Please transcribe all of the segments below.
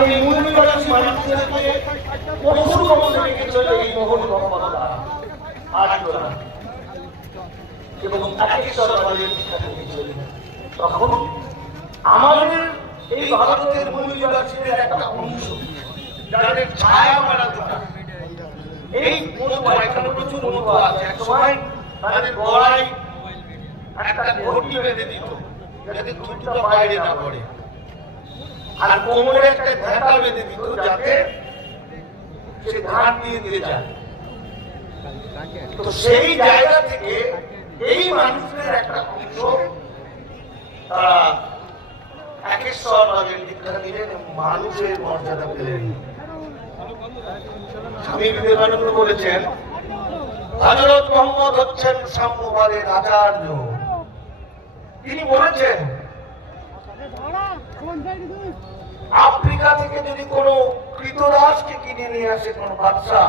আর এই মূল্যবান মানুষদেরকে পশুর মতো রেখে চলে এই মোহন মোহাম্মদরা আর্যরা এবং একেশ্বর আমাদের বিখ্যাত চলে। তখন আমাদের এই ভারতের মূল্যবাসীদের একটা অংশ যাদের ছায়া মারা দুটা এই এখানে প্রচুর মতো আছে। এক সময় তাদের গলায় একটা ঘটি বেঁধে দিত যাতে দুধটা বাইরে না পড়ে, আর কোমরে একটা ঝাঁটা বেঁধে দিত যাতে সে ধান দিয়ে যায়। তো সেই জায়গা থেকে এই মানুষদের একটা অংশ তারা একেশ্বর বাদের দীক্ষা দিলেন এবং মানুষের মর্যাদা পেলেন। স্বামী বিবেকানন্দ বলেছেন, হযরত মুহাম্মদ হচ্ছেন সাম্যবাদের আচার্য। তিনি বলেছেন, আফ্রিকা থেকে যদি কোনো কৃতদাসকে কিনে নিয়ে আসে কোনো বাদশা,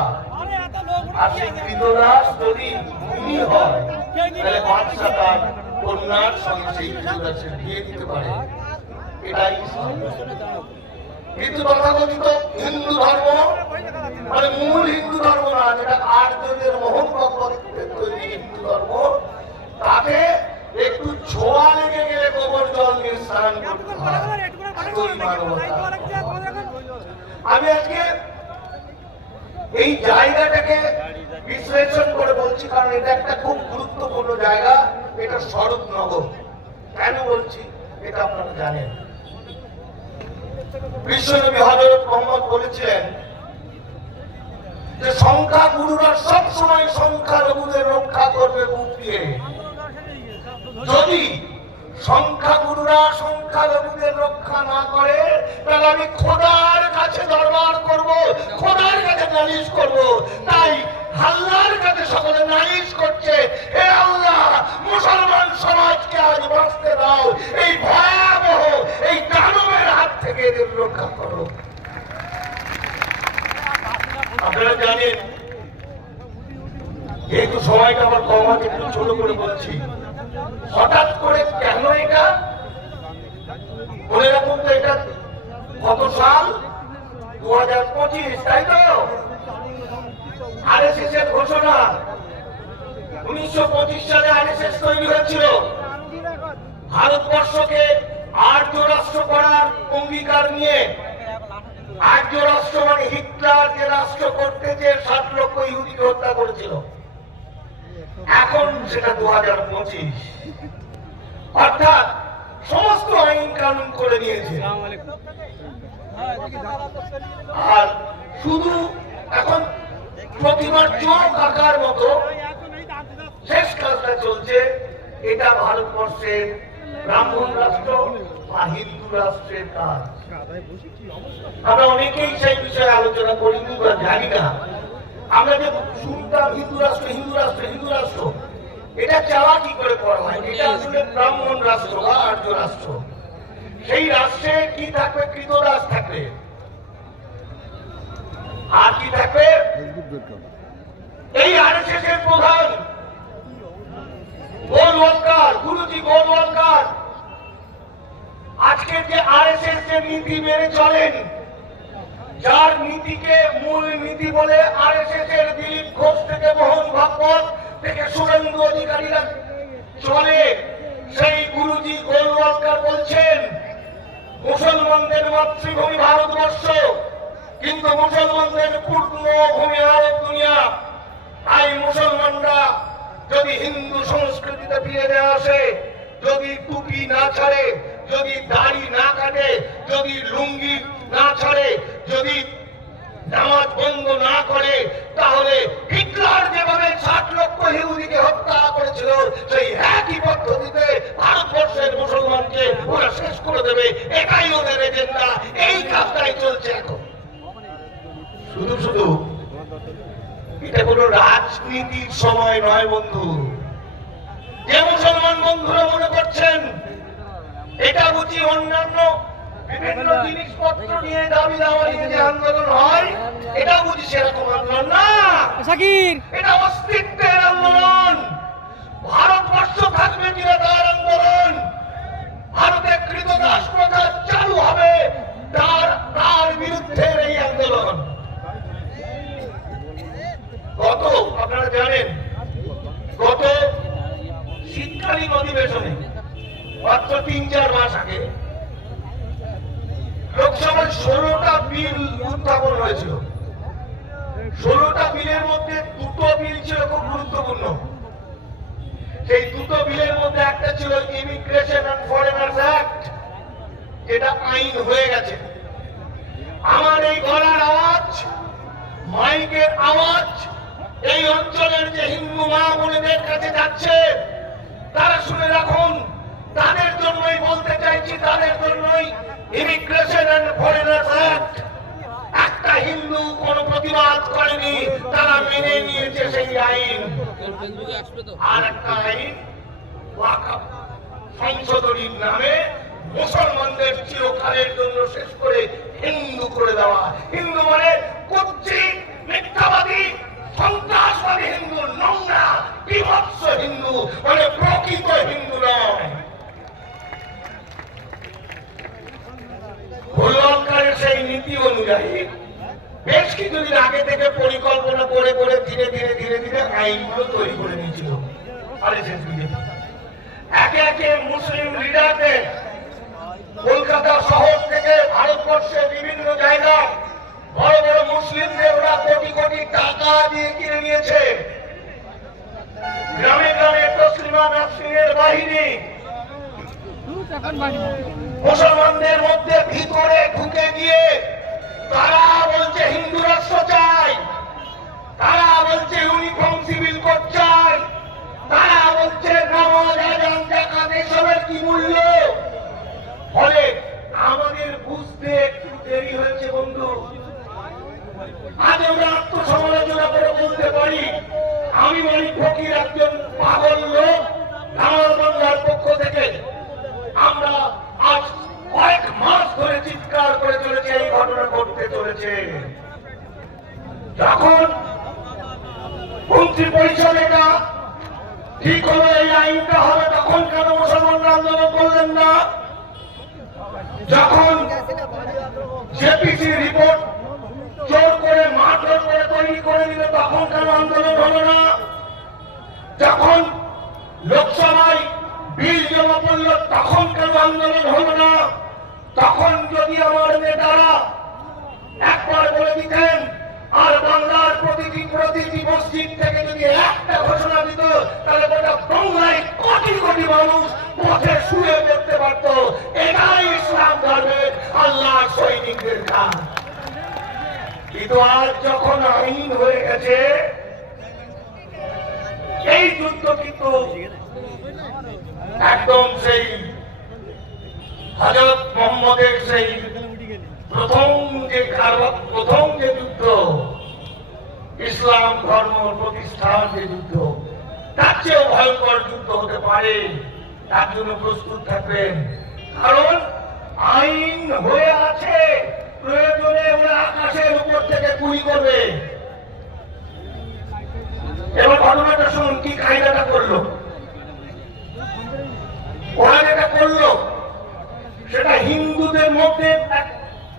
আর সেই কৃতদাস যদি খুনি হয়, তাহলে বাদশা তার কন্যার সঙ্গে সেই কৃতদাসের বিয়ে দিতে পারে। এটাই কিন্তু তথাকথিত হিন্দু ধর্ম, মানে মূল হিন্দু ধর্ম না, যেটা আর্যদের মোহন ভগবতের তৈরি হিন্দু ধর্ম, তাকে একটু ছোঁয়া লেগে গেলে গোবর জল দিয়ে স্নান করতে হয়। আমি আজকে এই জায়গাটাকে বিশ্লেষণ করে বলছি, কারণ এটা একটা খুব গুরুত্বপূর্ণ জায়গা। এটা স্বরূপনগর। কেন বলছি এটা আপনারা জানেন। বিশ্বনবী হযরত মুহাম্মদ বলেছিলেন যে সংখ্যা গুরুরা সব সময় সংখ্যালঘুদের রক্ষা করবে বুক দিয়ে। যদি সংখ্যাগুরুরা সংখ্যালঘুদের রক্ষা না করে, তাহলে আমি খোদার কাছে দরবার করব, খোদার কাছে নালিশ করব। তাই আল্লাহর কাছে সকলে নালিশ করছে, হে আল্লাহ, মুসলমান সমাজকে আজ বাঁচতে দাও, এই ভয়াবহ এই দানবের হাত থেকে এদের রক্ষা করো। আপনারা জানেন, যেহেতু সময়টা আমার কম আছে, একটু ছোট করে বলছি। হঠাৎ করে কেন এটা মনে রাখুন তো, এটা কত সাল? 2025, তাই তো? আরএসএস এর ঘোষণা 1925 সালে আরএসএস তৈরি হয়েছিল। ভারতবর্ষকে আর্য রাষ্ট্র করার অঙ্গীকার নিয়ে। আর্য রাষ্ট্র মানে হিটলার যে রাষ্ট্র করতে যে 60 লক্ষ ইহুদিকে হত্যা করেছিল। এখন সেটা 2025, অর্থাৎ সমস্ত আইন কানুন করে নিয়েছে। আর শুধু এখন প্রতিবার চোখ আঁকার মতো শেষ কাজটা চলছে। এটা ভারতবর্ষের ব্রাহ্মণ রাষ্ট্র বা হিন্দু রাষ্ট্রের কাজ। আমরা অনেকেই সেই বিষয়ে আলোচনা করিনি বা জানি না। আমরা যে শুনতাম হিন্দু রাষ্ট্র, হিন্দু রাষ্ট্র, হিন্দু রাষ্ট্র, এটা চাওয়া কি করে করা হয়? এটা আসলে ব্রাহ্মণ রাষ্ট্র বা আর্য রাষ্ট্র। সেই রাষ্ট্রে কি থাকবে? কৃতদাস থাকবে। আর কি থাকবে? এই আরএসএস এর প্রধান গোলওয়ালকার, গুরুজি গোলওয়ালকার, আজকের যে আরএসএস যে নীতি মেনে চলেন, যার নীতিকে মূল নীতি বলে আরএসএস এর দিলীপ ঘোষ থেকে মোহন ভাগবত থেকে শুভেন্দু অধিকারীরা চলে, সেই গুরুজি গোলওয়ালকার বলছেন, মুসলমানদের মাতৃভূমি ভারতবর্ষ, কিন্তু মুসলমানদের পূর্ণ ভূমি আরব দুনিয়া। তাই মুসলমানরা যদি হিন্দু সংস্কৃতিতে ফিরে আসে, যদি টুপি না ছাড়ে, যদি দাড়ি না কাটে, যদি লুঙ্গি না ছাড়ে, যদি নামাজ বন্ধ না করে, তাহলে হিটলার যেভাবে 60 লক্ষ ইহুদিকে হত্যা করেছিল, সেই একই পদ্ধতিতে ভারতবর্ষের মুসলমানকে ওরা শেষ করে দেবে। এটাই ওদের এজেন্ডা, এই কাজটাই চলছে এখন। শুধু শুধু এটা কোনো রাজনীতির সময় নয় বন্ধু। যে মুসলমান বন্ধুরা মনে করছেন এটা বুঝি অন্যান্য বিভিন্ন জিনিসপত্র নিয়ে দাবি দাওয়া নিয়ে যে আন্দোলন হয়, এটা বুঝি সেরকম আন্দোলন না। এটা অস্তিত্বের আন্দোলন। ভারতবর্ষ থাকবে কিনা তার আন্দোলন। ভারতে কৃতদাস প্রথা চালু হবে, তার 3-4 মাস আগে লোকসভায় 16টা বিল উত্থাপন হয়েছিল। 16টা বিলের মধ্যে 2টো বিল ছিল খুব গুরুত্বপূর্ণ। সেই 2টো বিলের মধ্যে একটা ছিল ইমিগ্রেশন এন্ড ফরেনার্স অ্যাক্ট, যেটা আইন হয়ে গেছে। আমার এই গলার আওয়াজ, মাইকের আওয়াজ এই অঞ্চলের যে হিন্দু মা বোনেদের কাছে যাচ্ছে, তারা শুনে রাখুন, তাদের জন্যই বলতে চাইছি, তাদের জন্যই ইমিগ্রেশন এন্ড ফরেনার্স অ্যাক্ট। একটা হিন্দু কোন প্রতিবাদ করেনি, তারা মেনে নিয়েছে সেই আইন। আর একটা আইন ওয়াকফ সংশোধনীর নামে মুসলমানদের চিরকালের জন্য শেষ করে হিন্দু করে দেওয়া। হিন্দু মানে কুৎসিত, মিথ্যাবাদী, সন্ত্রাসবাদী হিন্দু, নোংরা বিভৎস হিন্দু, মানে প্রকৃত হিন্দু নয়। হলওয়ালকারের সেই নীতি অনুযায়ী বেশ কিছুদিন আগে থেকে পরিকল্পনা করে করে ধীরে ধীরে ধীরে ধীরে আইনগুলো তৈরি করে নিয়েছিল আরএসএস বিজেপি। একে একে মুসলিম লিডারদের কলকাতা শহর থেকে ভারতবর্ষের বিভিন্ন জায়গা বড় বড় মুসলিমদের ওরা কোটি কোটি টাকা দিয়ে কিনে নিয়েছে। গ্রামে গ্রামে তসলিমা নাসরিনের বাহিনী মুসলমানদের মধ্যে ভিতরে ঢুকে গিয়ে তারা বলছে হিন্দু রাষ্ট্র চাই, তারা বলছে ইউনিফর্ম সিভিল কোড চাই, তারা বলছে নামাজ আযান যাকাত এসবের কি মূল্য। ফলে আমাদের বুঝতে একটু দেরি হয়েছে বন্ধু। আজ আমরা আত্মসমালোচনা করে বলতে পারি, আমি মানিক ফকির একজন পাগল লোক, আমার বাংলার পক্ষ থেকে আমরা আজ কয়েক মাস ধরে চিৎকার করে চলেছে এই ঘটনা ঘটতে চলেছে। যখন মন্ত্রী পরিষদ এটা ঠিক হলো, এই আইনটা হবে, তখন কেন মুসলমানরা আন্দোলন করলেন না? যখন জেপিসি রিপোর্ট জোর করে মারধর করে তৈরি করে দিল, তখন কেন আন্দোলন হলো না? যখন লোকসভায় বিল জমা পড়ল, তখন কেন আন্দোলন হলো না? তখন যদি আমার নেতারা একবার বলে দিতেন, আর বাংলার প্রতিটি মসজিদ থেকে যদি একটা ঘোষণা দিত, তাহলে গোটা বাংলায় কোটি কোটি মানুষ পথে শুয়ে পড়তে পারত। এটাই ইসলাম ধর্মের আল্লাহর সৈনিকদের কাজ। কিন্তু আজ যখন আইন হয়ে গেছে, এই যুদ্ধ কিন্তু একদম সেই হযরত মুহাম্মদের সেই প্রথম যে যুদ্ধ, ইসলাম ধর্ম প্রতিষ্ঠার যে যুদ্ধ, তার চেয়েও ভয়ঙ্কর যুদ্ধ হতে পারে। তার জন্য প্রস্তুত থাকবেন, কারণ আইন হয়ে আছে, প্রয়োজনে ওরা আকাশের উপর থেকে গুলি করবে। এবার ঘটনাটা শুনুন, কি কায়দাটা করলো ওরা। যেটা করলো সেটা হিন্দুদের মধ্যে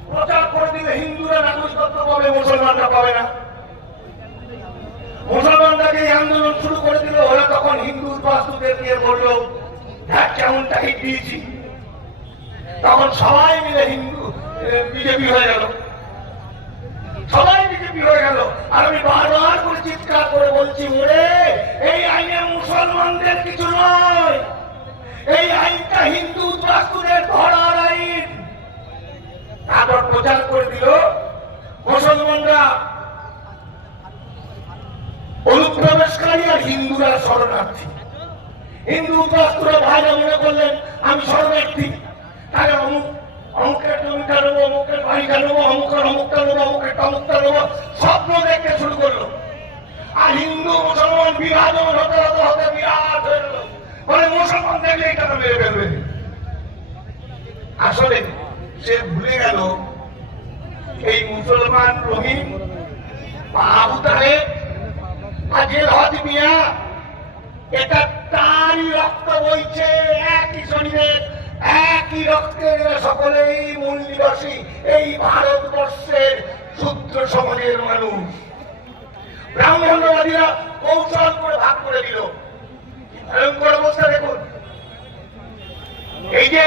প্রচার করে দিলে হিন্দুরা নাগরিকত্ব পাবে, মুসলমানরা পাবে না। মুসলমানরা যে আন্দোলন শুরু করে দিল, ওরা তখন হিন্দু বাস্তুদের দিয়ে বললো দেখ কেমন টাইট দিয়েছি। তখন সবাই মিলে হিন্দু বিজেপি হয়ে গেল, সবাই বিজেপি হয়ে গেল। আর আমি বারবার করে চিৎকার করে বলছি, ওরে এই আইনে মুসলমানদের কিছু নয়, এই আইনটা হিন্দু বাস্তুদের ধরার আইন। তারপর প্রচার করে দিল মুসলমানরা অনুপ্রবেশকারী আর হিন্দুরা শরণার্থী। হিন্দু বাস্তুরা ভাইরা মনে করলেন আমি শরণার্থী, তাহলে অমুকের জমিটা নেবো, অমুকের বাড়িটা নেবো, অমুকের অমুকটা নেবো, অমুকের তমুকটা নেবো, স্বপ্ন দেখতে শুরু করলো। আর হিন্দু মুসলমান বিভাজন হতে হতে হতে বিরাট হয়ে গেল। মানে মুসলমান দেখলে এটা মেরে ফেলবে। আসলে সে ভুলে গেল এই মুসলমান রহিম আবু তালেব আজের হজ মিয়া, এটা তারই রক্ত বইছে, একই শরীরের একই রক্তের, সকলেই মূল নিবাসী এই ভারতবর্ষের শূদ্র সমাজের মানুষ। ব্রাহ্মণ্যবাদীরা কৌশল করে ভাগ করে দিল। ভয়ঙ্কর অবস্থা দেখুন। এই যে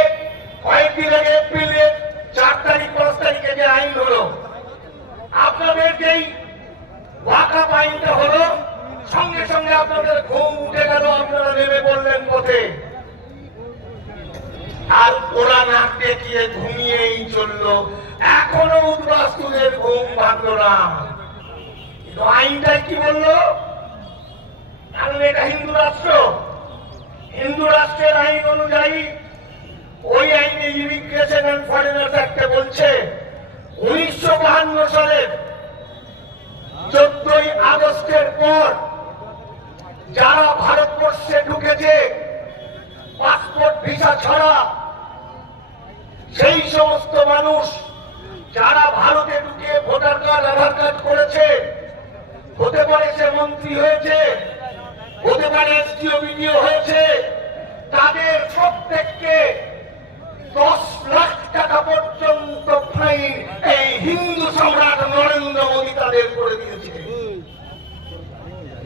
কয়েকদিন আগে এপ্রিলের 4 তারিখ 5 তারিখে যে আইন হলো, আপনাদের যেই ওয়াকাফ আইনটা হলো, সঙ্গে সঙ্গে আপনাদের ঘুম উঠে গেল, আপনারা নেমে পড়লেন পথে, আর ওরা নাক দেখিয়ে ঘুমিয়েই চললো। এখনো উদ্বাস্তুদের ঘুম ভাঙলো না। আইনটাই কি বললো? কারণ এটা হিন্দু রাষ্ট্র, হিন্দু রাষ্ট্রের আইন অনুযায়ী ওই আইনে ইমিগ্রেশন এন্ড ফরেনার্স অ্যাক্টে বলছে 1952 সালের 14ই আগস্টের পর যারা ভারতবর্ষে ঢুকেছে পাসপোর্ট ভিসা ছাড়া, সেই সমস্ত মানুষ যারা ভারতে ঢুকে ভোটার কার্ড আধার কার্ড করেছে, হতে পারে সে মন্ত্রী হয়েছে, হতে পারে এসডিও বিডিও হয়েছে, তাদের প্রত্যেককে 10 লাখ টাকা পর্যন্ত ফাইন এই হিন্দু সম্রাট নরেন্দ্র মোদী তাদের করে দিয়েছে।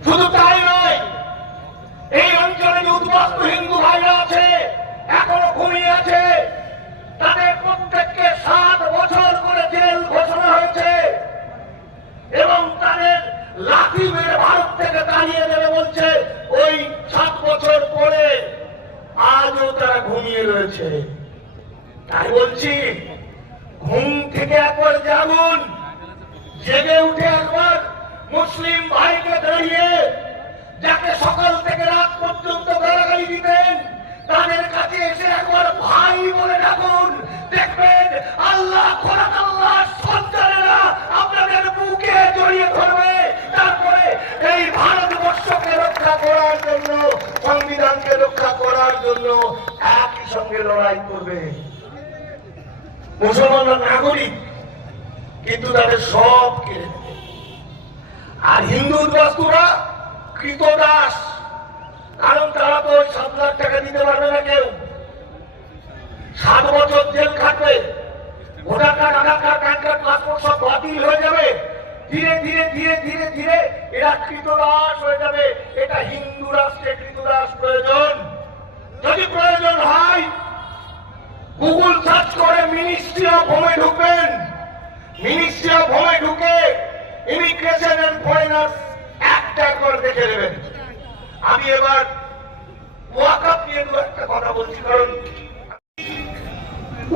শুধু তাই নয়, এই অঞ্চলে যে উদ্বাস্তু হিন্দু ভাইরা আছে, এখনো ঘুমিয়ে আছে, তাদের প্রত্যেককে 7 বছর করে জেল ঘোষণা হয়েছে এবং তাদের লাঠি মেরে ভারত থেকে তাড়িয়ে দেবে বলছে। ওই 7 বছর পরে আজও তারা ঘুমিয়ে রয়েছে। তাই বলছি, ঘুম থেকে একবার জাগুন, জেগে উঠে একবার মুসলিম ভাইকে দাঁড়িয়ে, যাকে সকাল থেকে রাত পর্যন্ত গালাগালি দিতেন, তাদের কাছে এসে একবার ভাই বলে ডাকুন। দেখবেন আল্লাহ, খোরাক আল্লাহ সন্তানেরা আপনাদের বুকে জড়িয়ে ধরবে। তারপরে এই ভারতবর্ষকে রক্ষা করার জন্য, সংবিধানকে রক্ষা করার জন্য একই সঙ্গে লড়াই করবে। মুসলমানরা নাগরিক, কিন্তু তাদের সব কেড়ে নেবে। আর হিন্দু উদ্বাস্তুরা কৃতদাস, কারণ তারা তো 7 লাখ টাকা দিতে পারবে না কেউ। 7 বছর জেল খাটবে, ভোটার কার্ড আধার কার্ড প্যান কার্ড পাসপোর্ট সব বাতিল হয়ে যাবে। ধীরে ধীরে ধীরে ধীরে ধীরে এরা কৃতদাস হয়ে যাবে। এটা হিন্দু রাষ্ট্রে কৃতদাস প্রয়োজন। যদি প্রয়োজন হয় গুগল সার্চ করে মিনিস্ট্রি অফ হোমে ঢুকবেন, মিনিস্ট্রি অফ হোমে ঢুকে ইমিগ্রেশন এন্ড ফরেনার্স অ্যাক্ট একবার দেখে নেবেন। আমি এবার ওয়াকাফ নিয়ে একটা কথা বলছি, কারণ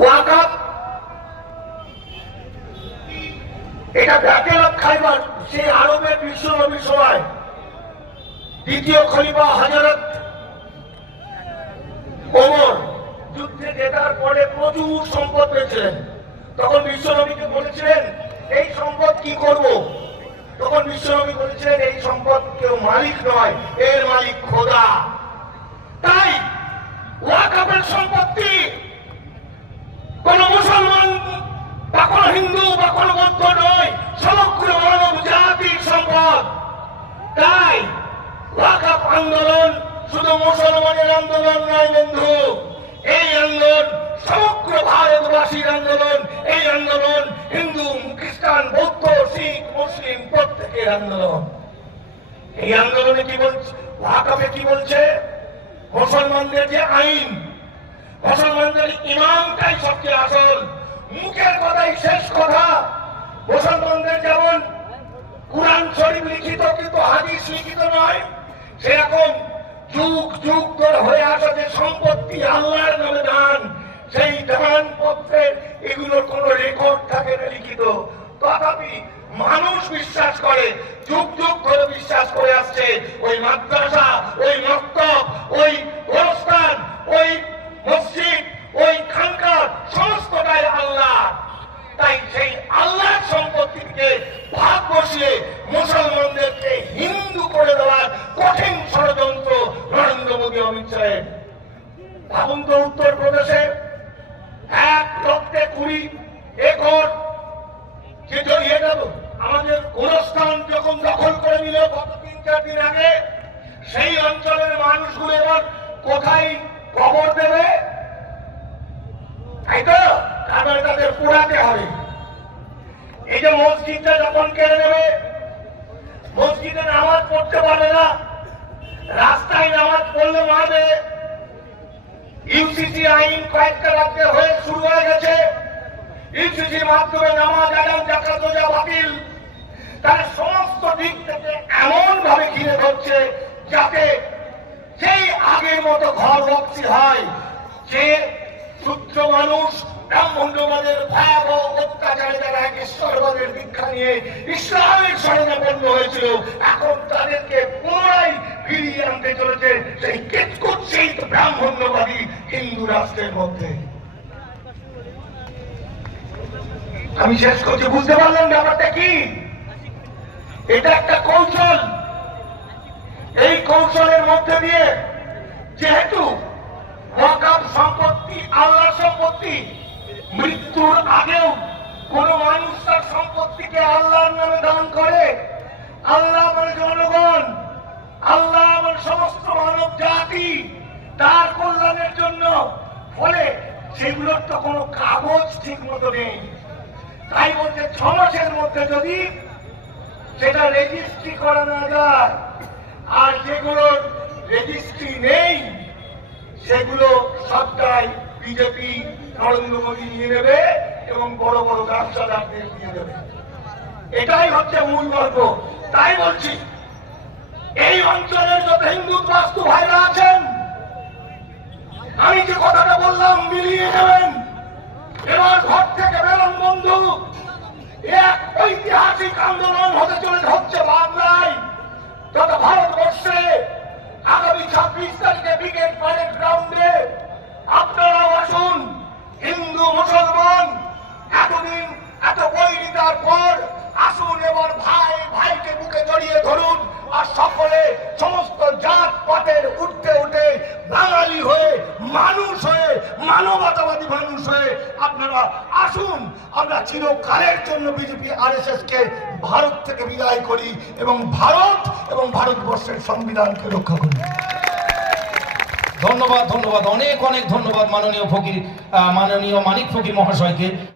ওয়াকাফ এটা ব্যাটেল অফ খাইবার, সেই আরবের বিশ্বনবীর সময় দ্বিতীয় খলিফা হযরত ওমর যুদ্ধে জেতার পরে প্রচুর সম্পদ পেয়েছিলেন। তখন বিশ্বনবীকে বলেছিলেন, এই সম্পদ কি করব? তখন বিশ্বনবী বলেছিলেন, এই সম্পদ কেউ মালিক নয়, এর মালিক খোদা। তাই ওয়াকাফের সম্পত্তি কোন মুসলমান বা কোন হিন্দু বা কোন বৌদ্ধ নয়, সমগ্র মানব জাতির সম্পদ। তাই ওয়াকাফ আন্দোলন শুধু মুসলমানের আন্দোলন নয় বন্ধু, এই আন্দোলন সমগ্র ভারতবাসীর আন্দোলন। এই আন্দোলন হিন্দু, খ্রিস্টান, বৌদ্ধ, শিখ, মুসলিম প্রত্যেকের আন্দোলন। এই আন্দোলনে কি বলছে, ওয়াকাফে কি বলছে? মুসলমানদের যে আইন, মুসলমানদের ইমামটাই সবচেয়ে আসল, মুখের কথাই শেষ কথা। মুসলমানদের যেমন কুরআন শরীফ লিখিত কিন্তু হাদিস লিখিত নয়, সেরকম যুগ যুগ ধরে হয়ে আসা যে সম্পত্তি আল্লাহর নামে দান, সেই দান পত্রের এগুলোর কোন রেকর্ড থাকে না লিখিত। তথাপি মানুষ বিশ্বাস করে, যুগ যুগ ধরে বিশ্বাস করে আসছে, ওই মাদ্রাসা, ওই মক্তব, ওই গোরস্থান, ওই মসজিদ, ওই খানকার সমস্তটাই আল্লাহ। তাই সেই আল্লাহর সম্পত্তিকে ভাগ বসিয়ে মুসলমানদেরকে হিন্দু করে দেওয়ার কঠিন ষড়যন্ত্র নরেন্দ্র মোদী, অমিত শাহের। ভাবুন তো, উত্তরপ্রদেশে 1,20,000 একর যে জড়িয়ে গেল, আমাদের গোরস্থান যখন দখল করে নিল গত 3-4 দিন আগে, সেই অঞ্চলের মানুষগুলো এবার কোথায় খবর দেবে? তাই তো, তারপরে তাদের পোড়াতে হবে। এই যে মসজিদটা যখন কেড়ে নেবে, মসজিদে নামাজ পড়তে পারবে না, রাস্তায় নামাজ পড়লে মারবে। ইউসিসি আইন কয়েকটা রাজ্যে হয়ে শুরু হয়ে গেছে। ইউসিসির মাধ্যমে নামাজ আজান জাকাত রোজা বাতিল। তার সমস্ত দিক থেকে এমন ভাবে ঘিরে ধরছে যাতে সেই আগের মতো ঘর রক্ষী হয়। যে সূত্র মানুষ ব্রাহ্মণ্যবাদের ভয়াবহ অত্যাচারে যারা এক ঈশ্বরবাদের দীক্ষা নিয়ে ইসলামের শরণাপন্ন হয়েছিল, এখন তাদেরকে পুনরায় ফিরিয়ে আনতে চলেছে সেই কেতকুৎ সেই ব্রাহ্মণ্যবাদী হিন্দু রাষ্ট্রের মধ্যে। আমি শেষ করছি, বুঝতে পারলেন ব্যাপারটা কি? এটা একটা কৌশল। এই কৌশলের মধ্যে দিয়ে যেহেতু ওয়াকফ সম্পত্তি আল্লাহর সম্পত্তি, মৃত্যুর আগেও কোন মানুষ তার সম্পত্তিকে আল্লাহর নামে দান করে, আল্লাহ মানে জনগণ, আল্লাহ মানে সমস্ত মানব জাতি, তার কল্যাণের জন্য, ফলে সেগুলোর তো কোনো কাগজ ঠিক মতো নেই। তাই বলছে 6 মাসের মধ্যে যদি সেটা রেজিস্ট্রি করা না যায়, আর যেগুলোর রেজিস্ট্রি নেই সেগুলো সবটাই বিজেপি নরেন্দ্র মোদী নিয়ে নেবে এবং বড় বড় ব্যবসাদারদের দিয়ে দেবে। এটাই হচ্ছে মূল গল্প। তাই বলছি, এই অঞ্চলের যত হিন্দু বাস্তু ভাইরা আছেন, আমি যে কথাটা বললাম মিলিয়ে নেবেন। এবার ঘর থেকে বেরোন বন্ধু। এক ঐতিহাসিক আন্দোলন হতে হচ্ছে বাংলায় তথা ভারতবর্ষে। আগামী 26 তারিখে ব্রিগেড প্যারেড গ্রাউন্ডে আপনারাও আসুন। হিন্দু মুসলমান এতদিন এত বৈরিতার পর আসুন, এবার ভাই ভাইকে বুকে জড়িয়ে ধরুন, আর সকলে সমস্ত জাত পাতের উঠতে উঠে বাঙালি হয়ে, মানুষ হয়ে, মানবতাবাদী মানুষ হয়ে আপনারা আসুন। আমরা চিরকালের জন্য বিজেপি আরএসএস কে ভারত থেকে বিদায় করি এবং ভারত এবং ভারতবর্ষের সংবিধানকে রক্ষা করি। ধন্যবাদ, ধন্যবাদ, অনেক অনেক ধন্যবাদ মাননীয় মানিক ফকির মহাশয়কে।